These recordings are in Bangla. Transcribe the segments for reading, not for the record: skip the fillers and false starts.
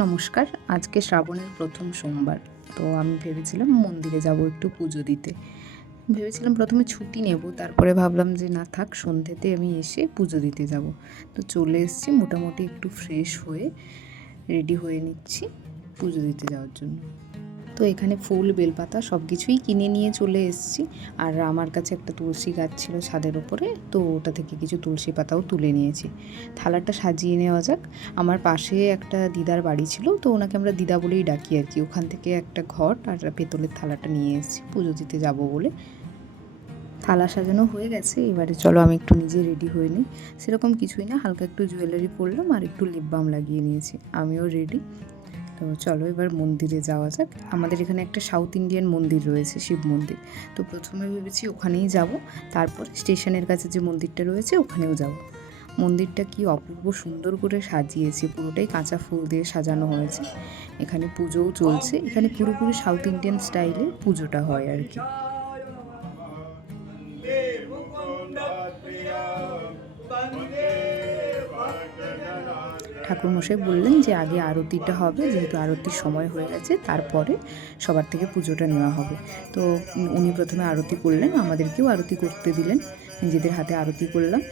নমস্কার। আজকে শ্রাবণের প্রথম সোমবার। তো আমি ভেবেছিলাম মন্দিরে যাব একটু পুজো দিতে। ভেবেছিলাম প্রথমে ছুটি নেব, তারপরে ভাবলাম যে না থাক, সন্ধ্যেতে আমি এসে পুজো দিতে যাব। তো চলে এসেছি, মোটামুটি একটু ফ্রেশ হয়ে রেডি হয়ে নিচ্ছি পুজো দিতে যাওয়ার জন্য। তো এখানে ফুল, বেলপাতা সব কিছুই কিনে নিয়ে চলে এসেছি। আর আমার কাছে একটা তুলসী গাছ ছিল ছাদের ওপরে, তো ওটা থেকে কিছু তুলসী পাতাও তুলে নিয়েছি। থালাটা সাজিয়ে নেওয়া যাক। আমার পাশে একটা দিদার বাড়ি ছিল, তো ওনাকে আমরা দিদা বলেই ডাকি আর কি। ওখান থেকে একটা ঘট আর পেতলের থালাটা নিয়ে এসেছি পুজো দিতে যাব বলে। থালা সাজানো হয়ে গেছে, এবারে চলো আমি একটু নিজে রেডি হয়ে নিই। সেরকম কিছুই না, হালকা একটু জুয়েলারি পরলাম আর একটু লিপ বাম লাগিয়ে নিয়েছি, আমিও রেডি। তো চলো এবার মন্দিরে যাওয়া যাক। আমাদের এখানে একটা সাউথ ইন্ডিয়ান মন্দির রয়েছে, শিব মন্দির। তো প্রথমে ভেবেছি ওখানেই যাব, তারপর স্টেশনের কাছে যে মন্দিরটা রয়েছে ওখানেও যাব। মন্দিরটা কি অপূর্ব সুন্দর করে সাজিয়েছে, পুরোটাই কাঁচা ফুল দিয়ে সাজানো হয়েছে। এখানে পুজোও চলছে, এখানে পুরোপুরি সাউথ ইন্ডিয়ান স্টাইলে পুজোটা হয় আর কি। ঠাকুরমশাই বললেন যে আগে আরতিটা হবে, যেহেতু আরতির সময় হয়ে গেছে, তারপরে সবার থেকে পুজোটা নেওয়া হবে। তো উনি প্রথমে আরতি করলেন, আমাদেরকেও আরতি করতে দিলেন, নিজেদের হাতে আরতি করলাম।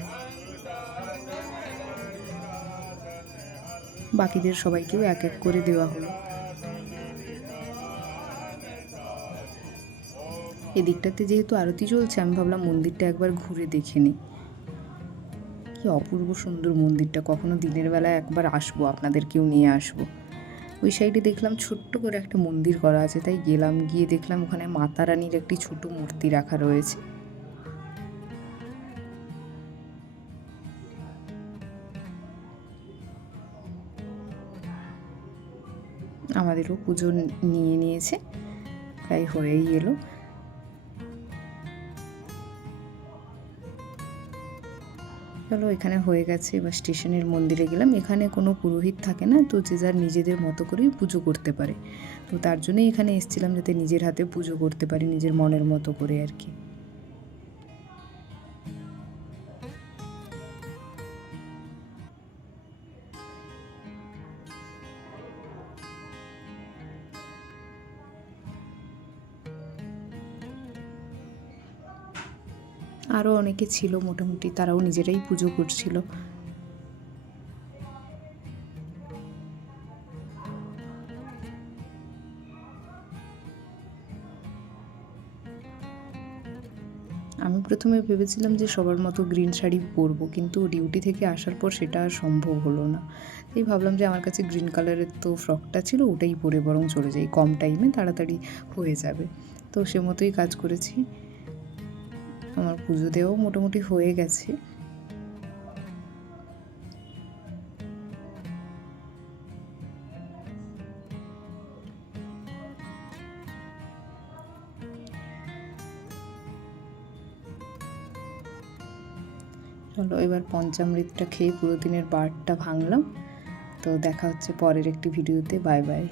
বাকিদের সবাইকেও এক এক করে দেওয়া হলো। এদিকটাতে যেহেতু আরতি চলছে, আমি ভাবলাম মন্দিরটা একবার ঘুরে দেখে নিই। কি অপূর্ব সুন্দর মন্দিরটা, কখনো দিনের বেলায় একবার আসবো, আপনাদেরকেও নিয়ে আসবো। ওই সাইডে দেখলাম ছোট্ট করে একটা মন্দির করা আছে, তাই গেলাম, গিয়ে দেখলাম ওখানে মাতা রানীর একটি ছোট মূর্তি রাখা রয়েছে। আমাদেরও পুজো নিয়ে নিয়েছে, প্রায় হয়েই এলো। চলো এখানে হয়ে গেছে, এবার স্টেশনের মন্দিরে গেলাম। এখানে কোনো পুরোহিত থাকে না, তো যে যার নিজেদের মতো করেই পুজো করতে পারে। তো তার জন্যই এখানে এসেছিলাম, যাতে নিজের হাতে পুজো করতে পারি, নিজের মনের মতো করে আর কি। আরও অনেকে ছিল, মোটামুটি তারাও নিজেরাই পুজো করছিল। আমি প্রথমে ভেবেছিলাম যে সবার মতো গ্রিন শাড়ি পরবো, কিন্তু ডিউটি থেকে আসার পর সেটা আর সম্ভব হলো না। তাই ভাবলাম যে আমার কাছে গ্রিন কালারের তো ফ্রকটা ছিল, ওটাই পরে বরং চলে যাই, কম টাইমে তাড়াতাড়ি হয়ে যাবে। তো সে মতোই কাজ করেছি। আমার পুজো দেওয়াও মোটামুটি হয়ে গেছে। চলো এবার পঞ্চামৃতটা খেয়ে পুরো দিনের বারটা ভাঙলাম। তো দেখা হচ্ছে পরের একটি ভিডিওতে। Bye bye.